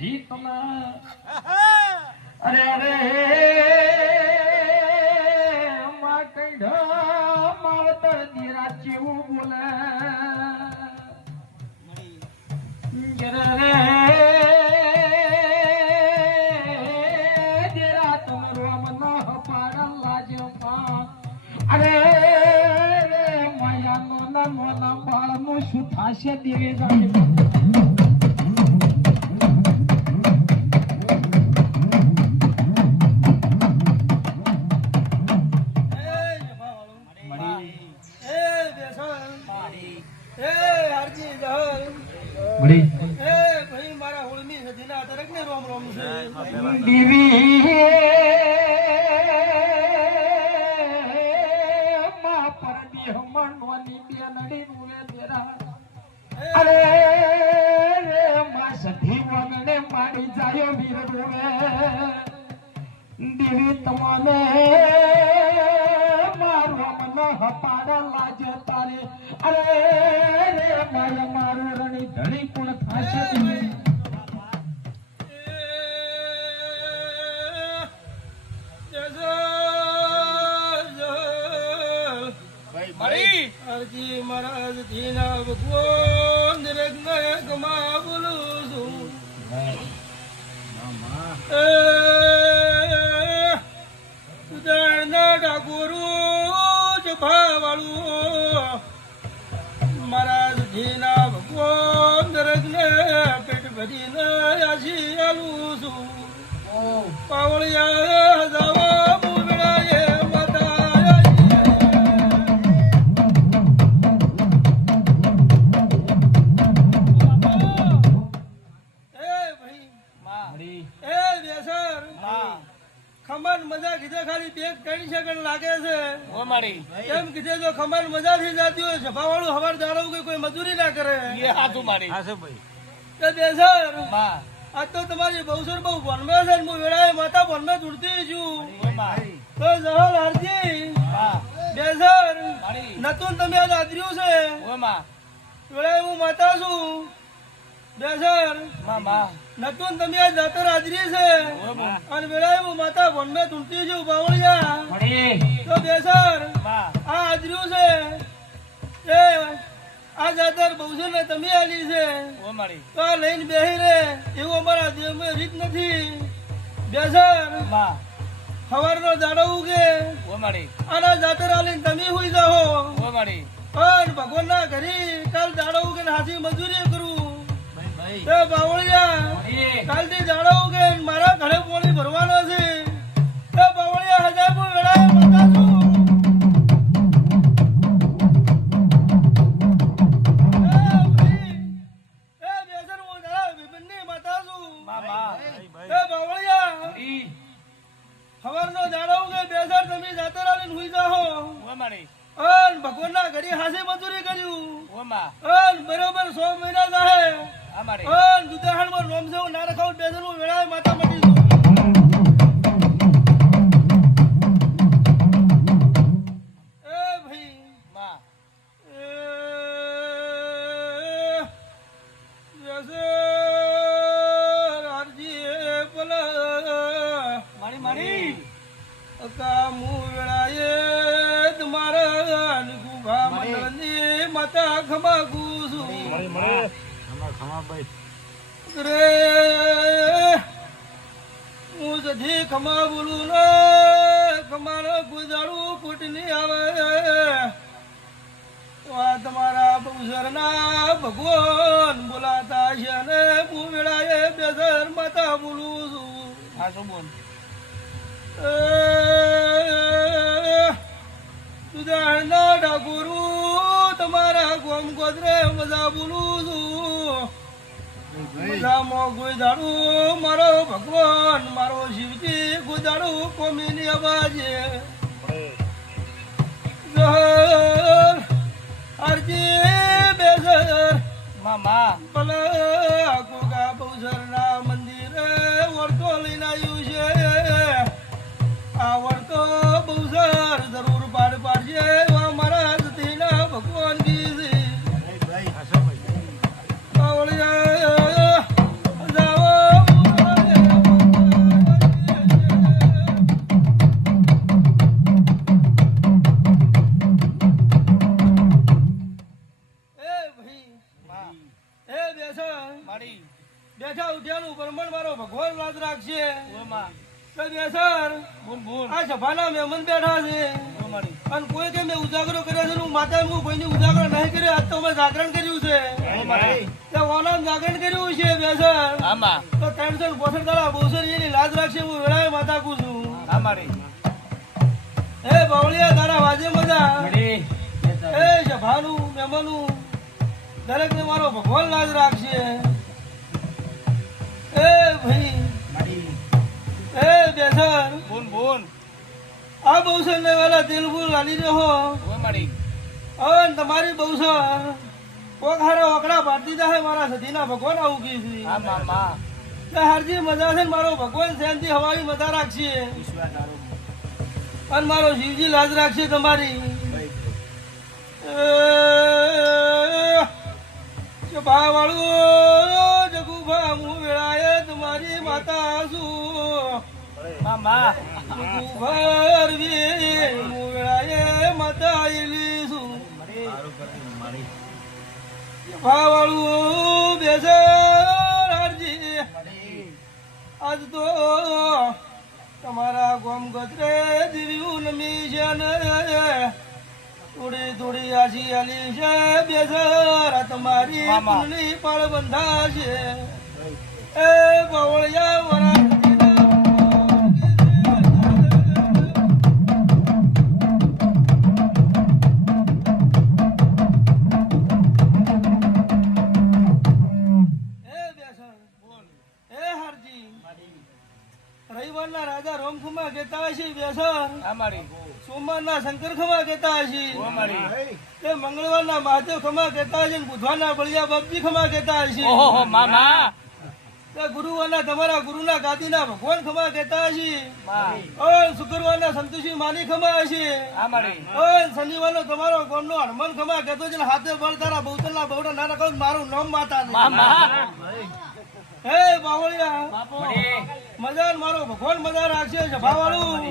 જીતના અરે અરે માં કઈઢા માવતર દીરા જેવું બોલે અરે દીરા તમે રોમ ન પાડન લાજો અરે માયા નો બાળ નું શું થાશે દેવી જાય મળી એ ભાઈ મારા હોળમી સધીના દરેક ને રોમ રોમ છે દીવી માં પરદી હમણવાની બેનડી નુલે તેરા અરે રે માં સધી વનને માડી જાયો વીર રોવે દીવી તમને મારો મન હપાડા લાજ તારે અરે રે માયા મારું રણી ધણી કોણ થાશે અરજી મહારાજ ધીના ભગવાન રગ્ન કમા બોલું છું ઉદયના ડાકોરું જ ભાવાળું મહારાજ ધીના ભગવાન રગ્ન પેટ ભરીને આશી આલું છું પાવળિયા જવા મુરડાએ ખમણ મજા કીધે ખાલી બે 3 સેકન્ડ લાગે છે ઓ મારી એમ કીધે જો ખમણ મજા થી જાતી હોય સભાવાળું હવાર દાડવું કે કોઈ મજૂરી ના કરે એ હાથું મારી હાસે ભાઈ તે બેસર માં આ તો તમારી બહુસર બહુ વનમે છે હું વેળાએ માતા વનમે દુડતી છું ઓ મારી તો જહલ હરજી માં બેસર મારી નતુન તમે આજ આદર્યું છે ઓ માં વેળાએ હું માતા છું બેસર મામા નતુન તમે આ જાતર હાજરી છે અને વેળાએ હું માતા વનમે તુંટી છું બાવળિયા તો બેસર આ હાજર્યું છે એ આ જાતર બહુસર ને તમે આલી છે તો આ લઈને બેહી રે એવું અમારા દેવમાં રીત નથી બેસર સવારનો દાડો ઉગે આના જાતર આલીને તમે હુઈ જાઓ પણ ભગવાનના ઘરે કાલ દાડો ઉગે ને હાથી મજૂરી કરું બાવળિયા કાલથી જાણો કે મારા ઘરે પાણી ભરવાનો છે બાવળિયા હજારપુર વેળાએ માતા છું બેસર હું જરા વિપિનની માતા છું બાવળિયા સવારનો જાણો કે બેસર તમે જાતે આવીને હુઈ જાઓ ભગવાનના ઘરે હાસે મજૂરી કર્યું બરોબર 100 મહિના જાય દુધાહાણમાં રોમ છે ના રખાવ બેસર વેળાએ માતા મટી છું એ ભાઈ માં આરજી પલ મારી મારી કામુ વેળાએ તમારા ગુભા મંડળની માતા ખમા ગુસુ રે હું જધી ખમા બોલું ને ખમાનો ગુજારું ફૂટની આવે તો આ તમારા બહુસરના ભગવાન બોલાતા છે ને હું વેળાએ બેસર માતા બોલું છું હા શું બોલ સુધારના ડાકોરું તમારા ગોમ ગોદરે મજા બોલું છું મજામાં ગુજારું મારો ભગવાન મારો શિવજી ગુજારું કોમીની અવાજે હરજી બેસર મામા ભલા ગોગા બહુસરના મંદિરે વળતો લઈને આવ્યું છે આ વળતો બહુસર જરૂર પાડ પાડશે મારા સતીના ભગવાન કી છે બેસણ બેઠા ઉઠ્યાનું બ્રહ્મણ મારો ભગવાન લાજ રાખશે તો બેસણ આ સભાના મહેમાન બેઠા છે અને કોઈ કે મેં ઉજાગરો કર્યો છે હું માતા હું કોઈની ઉજાગરો નહીં કર્યો આજ તો મેં જાગરણ કર્યું છે ઓનલાઈન જાગરણ કર્યું છે બેસણ તો 365 દાડા બહુસર એની લાજ રાખશે હું વેળાએ માતા કું છું એ બાવળિયા તારા વાજે મજા એ સભાનું મહેમાનું દરેક ને મારો ભગવાન લાજ રાખશે એ ભાઈ એ બેસર આ બહુસર ને વાલા તેલગુ લાલી રહ્યો હવે તમારી બહુસર કોક હારા ઓકડા પાડી દીધા હે મારા સતીના ભગવાન આવું કીધું હારજી મજા છે ને મારો ભગવાન શાંતિ હવાઈ મજા રાખશે અને મારો શિવજી લાજ રાખશે તમારી ભા વાળું જગુભા હું વેળાએ તમારી માતા છું હું વેળાએ માતા આવેલી છું ભા વાળું બેસે હારજી આજ તો તમારા ગોમ ગત્રે દિવ્યું નમી છે ને થોડી થોડી આશી આલી છે બેસર તમારી પુનની પાળ બંધા છે એ બવળિયા વરા રવિવારના રાજા રોમખુમા કહેતા હશે બેસર સોમવારના શંકર ખમા કહેતા હશે તે મંગળવારના મહાદેવ ખમા કહેતા હશે બુધવારના બળિયા બાપજી ખમા કહેતા હશે તે ગુરુવારના તમારા ગુરુના ગાદીના ભગવાન ખમા કહેતા હશે શુક્રવારના સંતોષી માની ખમા હશે શનિવારનો તમારો ગામનો હનુમાન ખમા કહેતો છે હાથે બળ તારા બહુતરના બહુડા ના કહું મારું નામ માતા હે બાવળિયા મજા મારો ભગવાન મજા રાખશે સભા વાળું